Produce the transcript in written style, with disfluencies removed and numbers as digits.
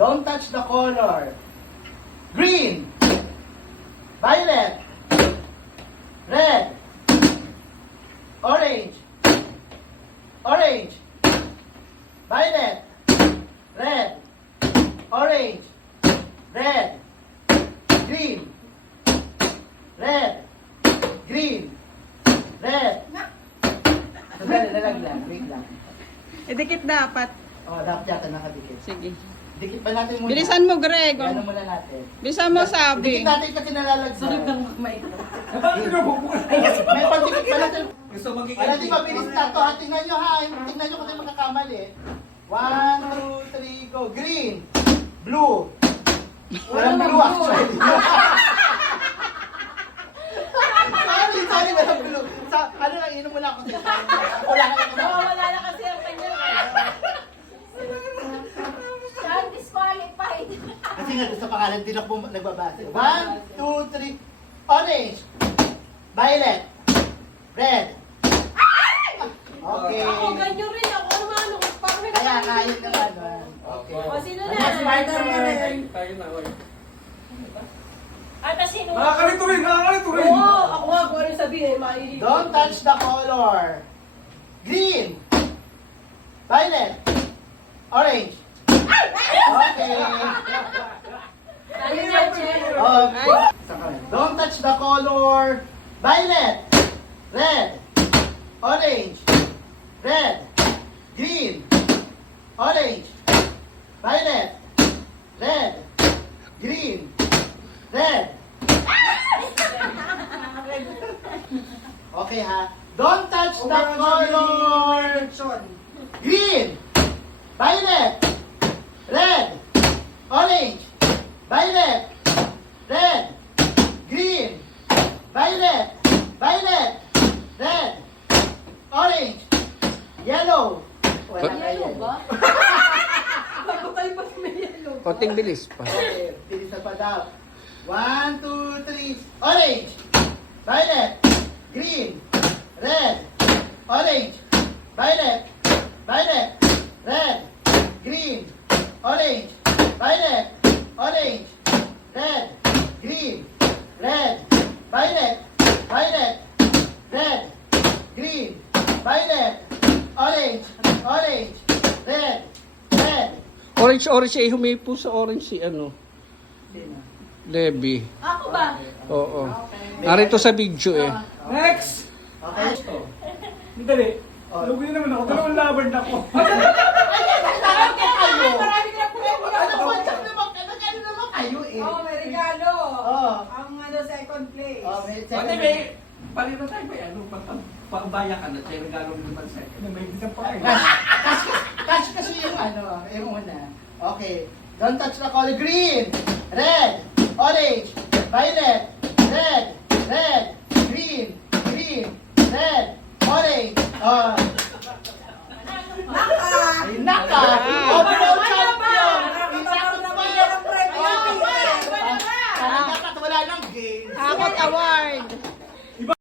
Don't touch the color. Green. Violet. Red. Orange. Orange. Violet. Red. Orange. Red. Green. Red. Green. Red. Sandali na lang. Wait lang. Idikit dapat. Dapat yata nakadikit. Sige. Dikit pa natin muna. Bilisan mo, Greg. Ano muna natin. Bilisan mo, sabi. Dikit natin kasi nalalagsan. Sunod ng may. May pandikit pa natin. Gusto magiging. Para di mabilis na to. Ha? Tingnan nyo ha. Tingnan nyo kung tayo magkakamali. 1, 2, 3, go. Green. Blue. Walang blue actually. Sorry, walang blue. Ano lang, inom muna ako. Wala ka na. Wala na kasi ang kanya. Siya ang disqualified. Kasi nga sa pangalan din ako nagbabase. 1, 2, 3. Orange. Violet. Red. Okay. Ako ganyan rin. Ako naman. Parang may Kaya kaya naman. Okay. O, sino na? Tayo na, oy. Ata sino? Nakakalito rin, nakakalito rin. Oo, ako nga kung ano sabihin. Mailito. Don't touch the color. Green. Violet. Orange. Okay. Tayo na, Chen. Don't touch the color. Violet. Red. Orange. Red. Green. Orange. Violet. Red. Green. Red. Okay ha. Don't touch the color. Green. Violet. Red. Orange. Violet. Red. Green. Violet. Violet. Red. Orange. Yellow. Wala na Yellow yun. ba? Bago tayo pa may yellow. Konting bilis pa. Okay, bilis na pa daw. 1, 2, 3. Orange. Violet. Green. Red. Orange. Violet. Violet. Red. Green. Orange. Violet. Orange. Red. Green. Red. Violet. Violet. Red. Green. Violet. Orange. Orange. Red. Red. Orange eh, humipo sa orange si ano, Debbie. Ako ba? Oo. Narito sa video eh. Next! Okay. Dali. Luguin naman ako. Dalawang laban na ako. Marami na po yung Ano naman kayo eh? Oh, may regalo. Oh. Ang second place. Oh, may Pati second. may, palito tayo ba yan? Pambaya ka na, tayo regalo mo naman sa akin. May isang pa kayo. Kasi yung yung una. Okay. Don't touch the color. Green, red, orange, violet, red, red, green, green, red, orange. Naka! Overall champion! Nakakatawa naman yan ang premyo. Parang dapat wala ng game. Hakot award.